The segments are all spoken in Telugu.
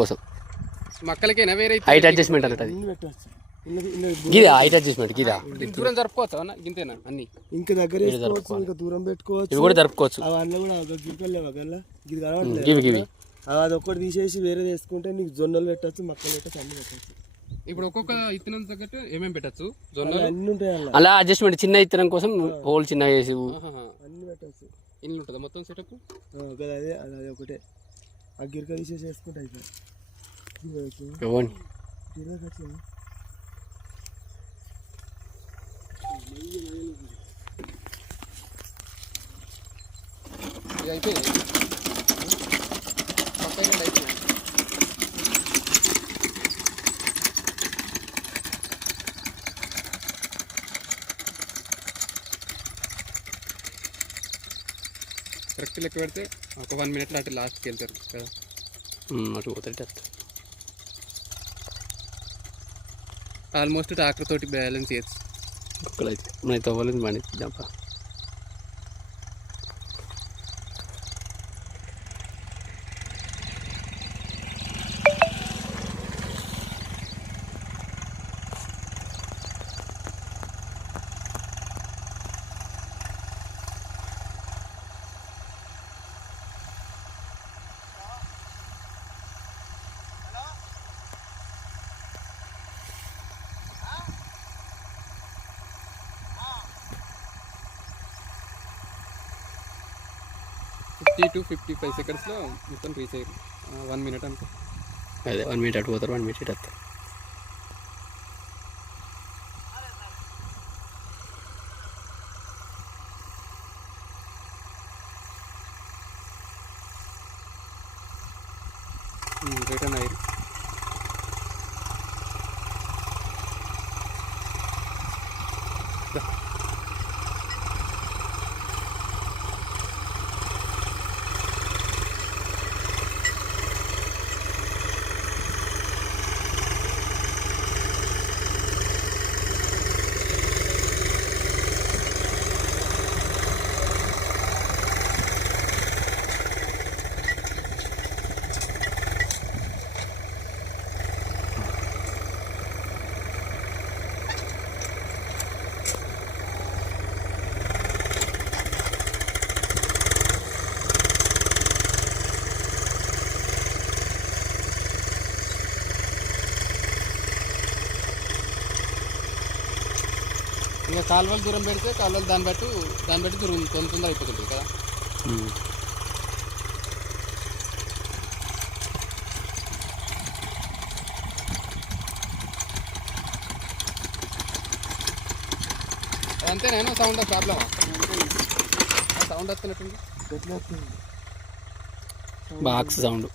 కోసం మక్కలకైనా వేరే హైట్ అడ్జస్ట్మెంట్ అన్నట్టు అది గిదా హైట్ అడ్జస్ట్మెంట్ గిదా దూరం జరుపుకోవచ్చు అన్న గింతేనా అన్ని ఇంకా దగ్గర ఇంకా దూరం పెట్టుకోవచ్చు ఇవి కూడా జరుపుకోవచ్చు అవన్నీ కూడా గిరికల్లేవా గివి గివి అది ఒక్కటి తీసేసి వేరే వేసుకుంటే నీకు జొన్నలు పెట్టచ్చు మక్కలు పెట్టచ్చు అన్ని పెట్టచ్చు ఇప్పుడు ఒక్కొక్క ఇత్తనం తగ్గట్టు ఏమేమి పెట్టచ్చు జొన్నలు అన్ని ఉంటాయి అలా అడ్జస్ట్మెంట్ చిన్న ఇత్తనం కోసం హోల్ చిన్నగా వేసి అన్ని పెట్టచ్చు ఇల్లు ఉంటుంది మొత్తం సెటప్ అదే అదే ఒకటే ఆ గిరిక తీసేసి వేసుకుంటే అయిపోయి అయిపోయింది కరెక్ట్ లెక్క పెడితే ఒక 1 minute అటు లాస్ట్కి వెళ్తారు కదా అటు పోతే ఆల్మోస్ట్ ట్రాక్టర్ తోటి బ్యాలెన్స్ చేయొచ్చు ఒక్కలైతే మనైతే అవ్వలేదు మనీ జంప to 55 seconds మొత్తం రీచ్ అయ్యారు 1 minute అనుకో అదే 1 minute అటు పోతారు 1 minute ఇటు వస్తారు రిటర్న్ అయ్యారు ఇంకా కాలువలు దూరం పెడితే కాలువలు దాన్ని బట్టి దూరం తొందర అయిపోతుంది కదా అంతేనా సౌండ్ ప్రాబ్లమా సౌండ్ వస్తున్నట్టుంది బాక్స్ సౌండ్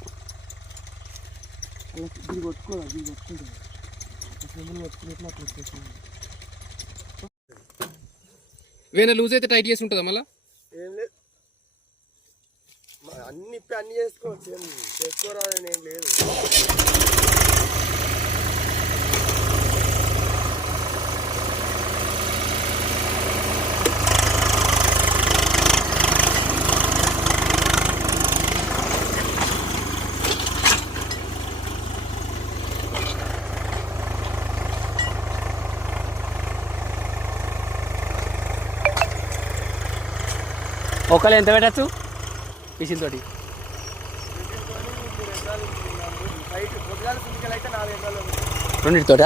వేరే లూజ్ అయితే టైట్ చేసి ఉంటుందా మళ్ళీ ఏం లేదు అన్ని అన్ని చేసుకోవచ్చు ఏం చేసుకోరాదని ఏం లేదు ఒకళ్ళు ఎంత పెట్టచ్చు మిషన్ తోటి రెండింటితోట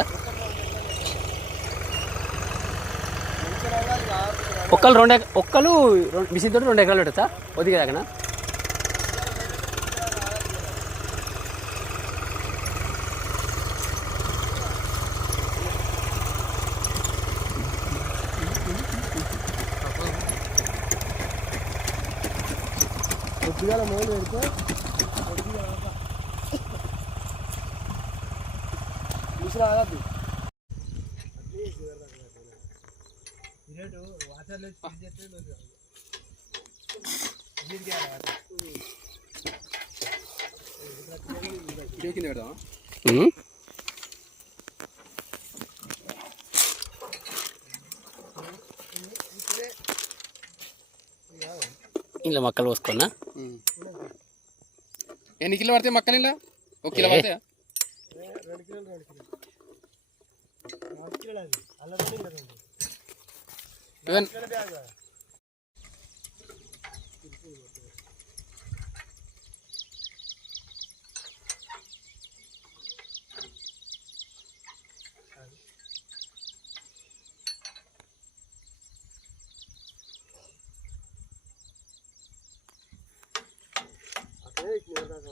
ఒక్కళ్ళు మిషన్ తోటి 2 ఎకరాలు పెట్టచ్చా ఒదిగే దాకా కొద్దిగా మొదలు పెడితే ముసలి ఆగద్దు ఇలా మక్కలు పోసుకున్నా ఎన్ని కిలో పడితే మక్కలు ఇలా ఒక కిలో పడతాయా? 2 కిలోలు 4 కిలోలు అది అల్లతో ఇంకా 2 ఈవెన్ కిలోల బ్యాగ్ అట్లే ఇచ్చిన దాకా